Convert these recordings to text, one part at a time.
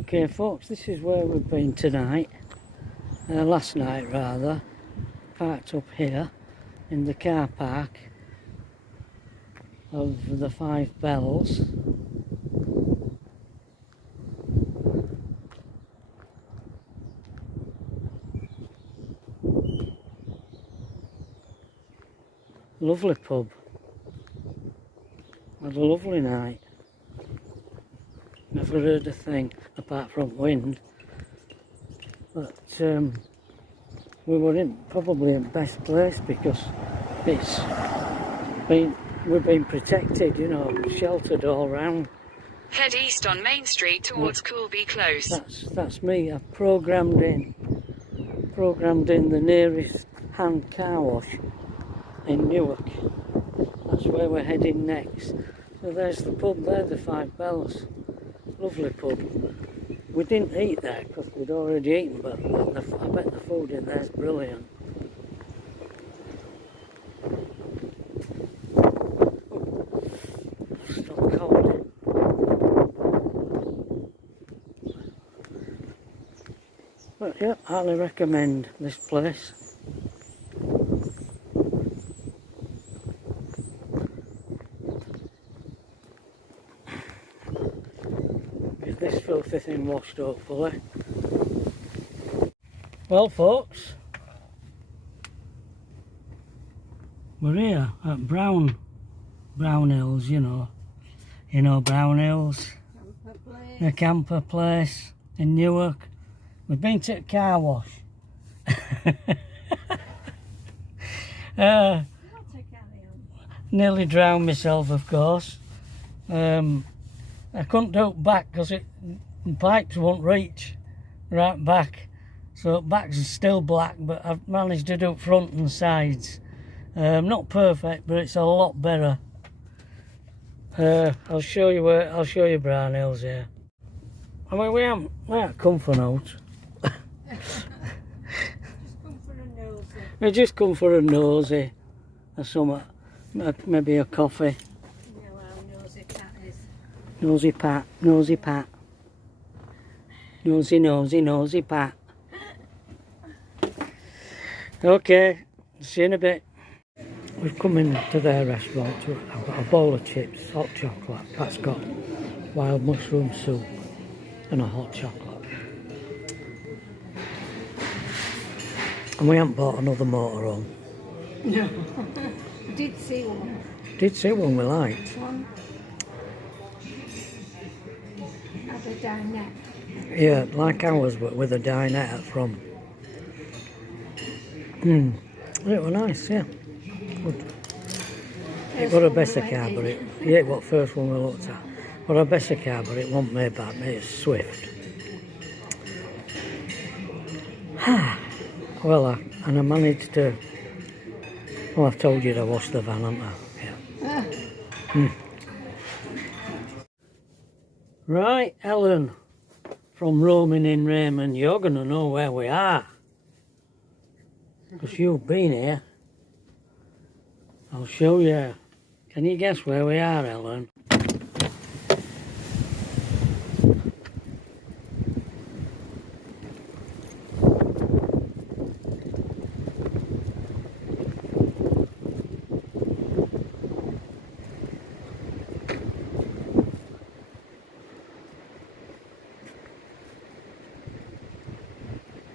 Okay folks, this is where we've been tonight, last night rather, parked up here in the car park of the Five Bells. Lovely pub, had a lovely night. Never heard a thing apart from wind, but we were probably in best place because we've been protected, you know, sheltered all round. Head east on Main Street towards Coolby Close. That's me. I've programmed in the nearest hand car wash in Newark. That's where we're heading next. So there's the pub there, the Five Bells. Lovely pub. We didn't eat there because we'd already eaten, but I bet the food in there's brilliant. Stop cold. But yeah, highly recommend this place. This filthy thing washed hopefully. Well folks, we're here at Brown Hills, you know Brown Hills, the camper place in Newark. We've been to a car wash. Nearly drowned myself, of course. I couldn't do it back because the pipes won't reach right back, so back's still black, but I've managed to do front and sides. Not perfect, but it's a lot better. I'll show you Brown Hills here. I mean, we haven't come for notes. We just come for a nosy or something, maybe a coffee. Nosy Pat. Nosy Pat. Nosy Pat. Okay, see you in a bit. We've come into their restaurant. I've got a bowl of chips, hot chocolate. That's got wild mushroom soup and a hot chocolate. And we haven't bought another motorhome. No. Did see one. Did see one we liked. One. Had a dinette. Yeah, like ours, but with a dinette at front. It was nice, yeah. Good. It got a better car, but it was the first one we looked at. But a better car, but it wasn't made by me, it's Swift. Well, I managed to. Well, I've told you to wash the van, haven't I? Yeah. Right, Ellen, from Roaming in Raymond, you're going to know where we are. Because you've been here. I'll show you. Can you guess where we are, Ellen?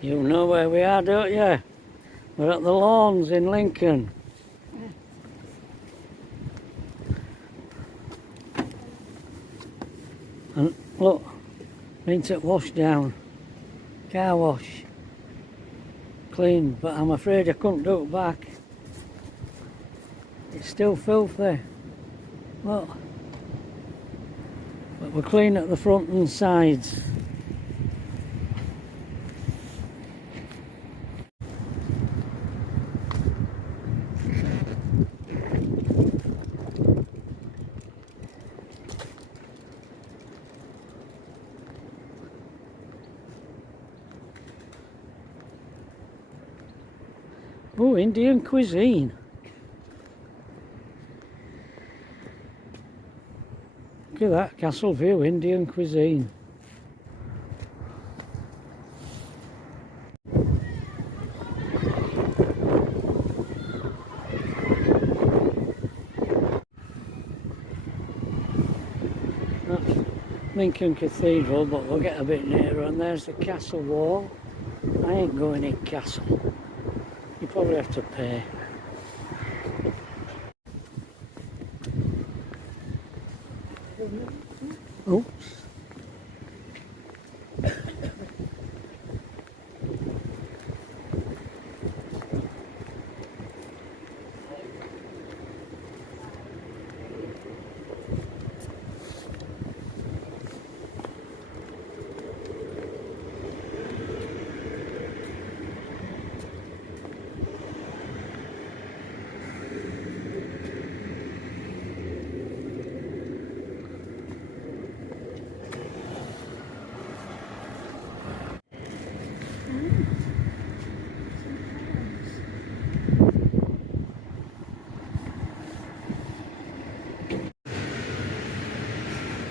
You know where we are, don't you? We're at the Lawns in Lincoln. And look, been to wash down, car wash, clean, but I'm afraid I couldn't do it back. It's still filthy. Look, but we're clean at the front and sides. Oh, Indian cuisine. at that, Castle View Indian cuisine. That's Lincoln Cathedral, but we'll get a bit nearer, and there's the castle wall. I ain't going in castle. You probably have to pay. Oops.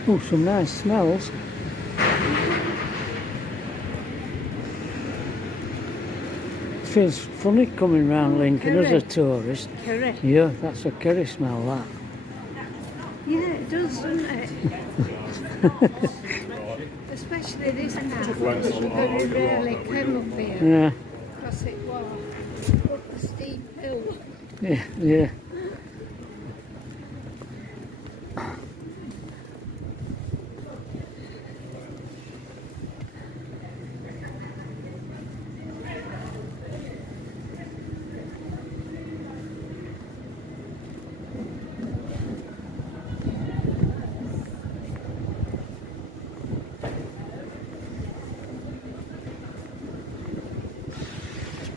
Oh, some nice smells. It feels funny coming round Lincoln as a tourist. Curry. Yeah, that's a curry smell, that. Yeah, it does, doesn't it? Especially this now, because we very rarely come up here. Yeah, Because it was up a steep hill. yeah, yeah.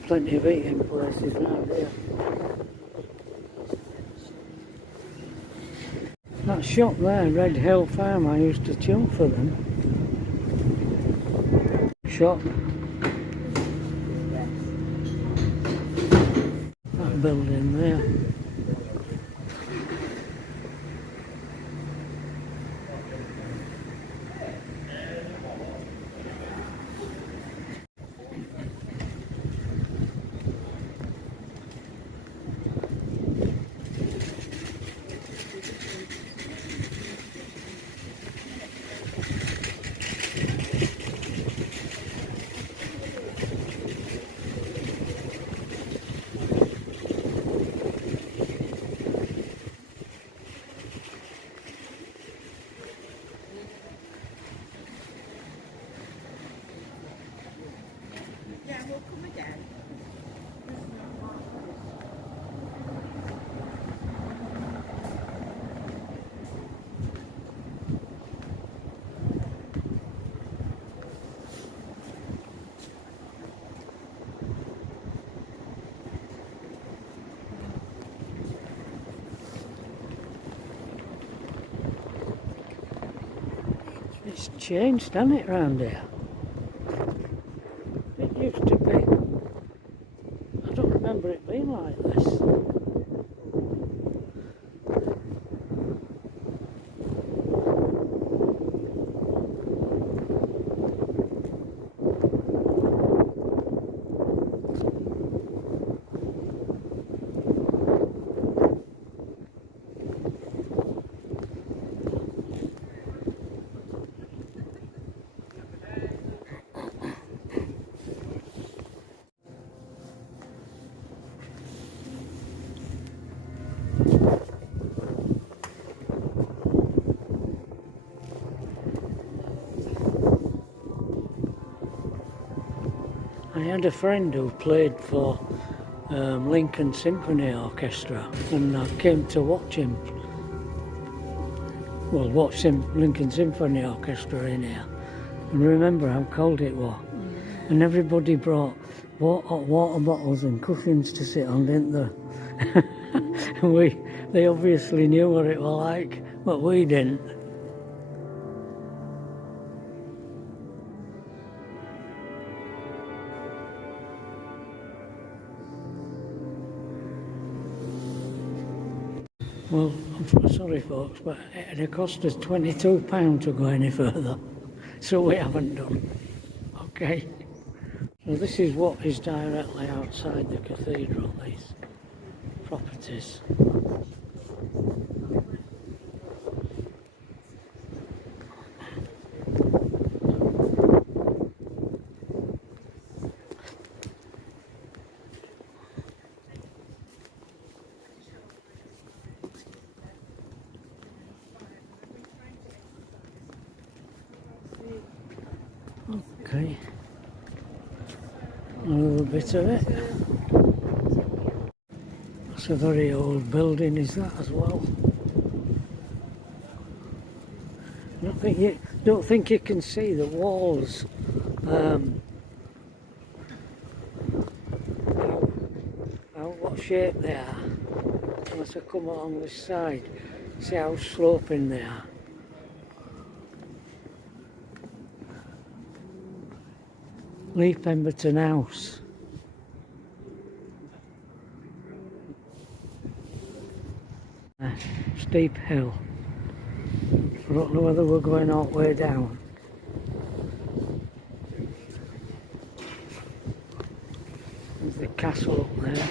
Plenty of eating places around here. That shop there, Red Hill Farm, I used to chum for them. Shop. That building there. It's changed, hasn't it, round here? It used to be. I don't remember it being like this. I had a friend who played for Lincoln Symphony Orchestra, and I came to watch him. Well, watch Lincoln Symphony Orchestra in here, and remember how cold it was. And everybody brought water bottles and cushions to sit on, didn't they? And they obviously knew what it was like, but we didn't. Well, I'm sorry folks, but it cost us £22 to go any further, so we haven't done. Okay, so this is what is directly outside the cathedral, these properties. Okay, a little bit of it. That's a very old building, is that as well? Don't think you can see the walls. What shape they are. Unless I come along this side, see how sloping they are. Lee Pemberton House. Steep hill. I don't know whether we're going all the way down. There's the castle up there.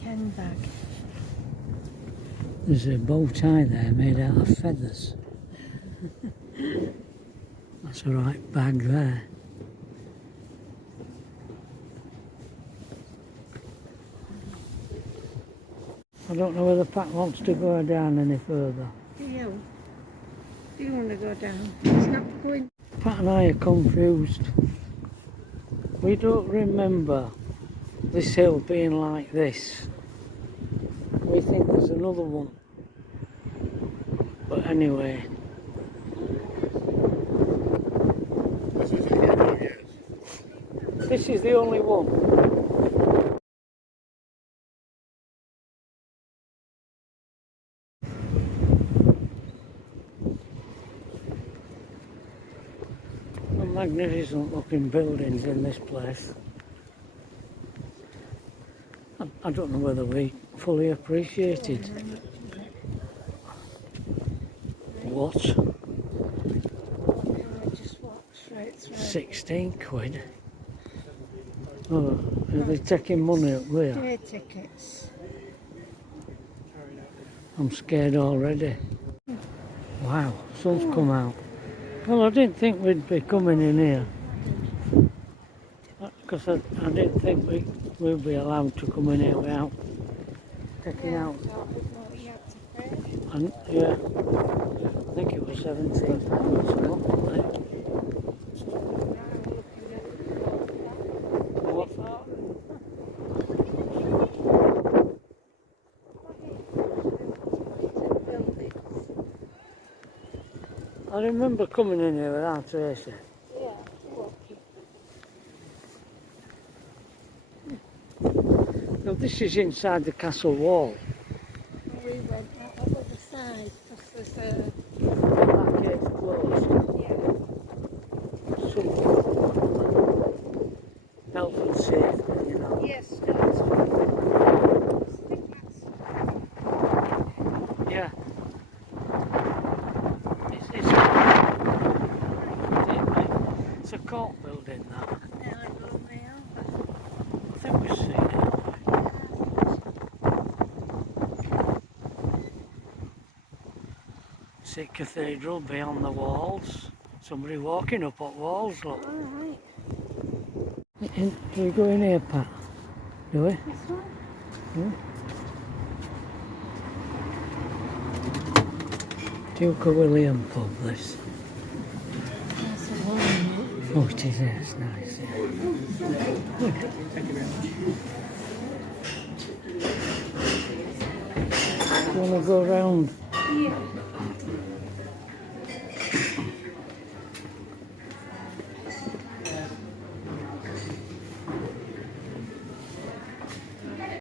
Ken bag. There's a bow tie there made out of feathers. That's a right bag there. I don't know whether Pat wants to go down any further. Do you want to go down? It's not going. Pat and I are confused. We don't remember this hill being like this. We think there's another one. But anyway. This is the only one. Magnificent looking buildings in this place. I don't know whether we fully appreciated what? Just walk straight through. 16 quid. Oh, are they taking money up there? Day tickets. I'm scared already. Wow, sun's come out. Well, I didn't think we'd be coming in here. Because I didn't think we'd be allowed to come in here without taking out. And, yeah, I think it was 17 pounds a month, wasn't it? What? I remember coming in here without Tracy. Yeah. Now this is inside the castle wall. We went out over the side because there's a. That gate's closed. Yeah. Some health and safety, you know. Yes, no, it's Yeah. It's a court building, that. I think we've seen it. See cathedral beyond the walls. Somebody walking up at walls, look. Alright. Do we go in here, Pat? Do we? This one? Yeah. Duke of William pub, this. That's a one. Oh, it is, yeah, it's nice. Yeah. Do you want to go round? Yeah.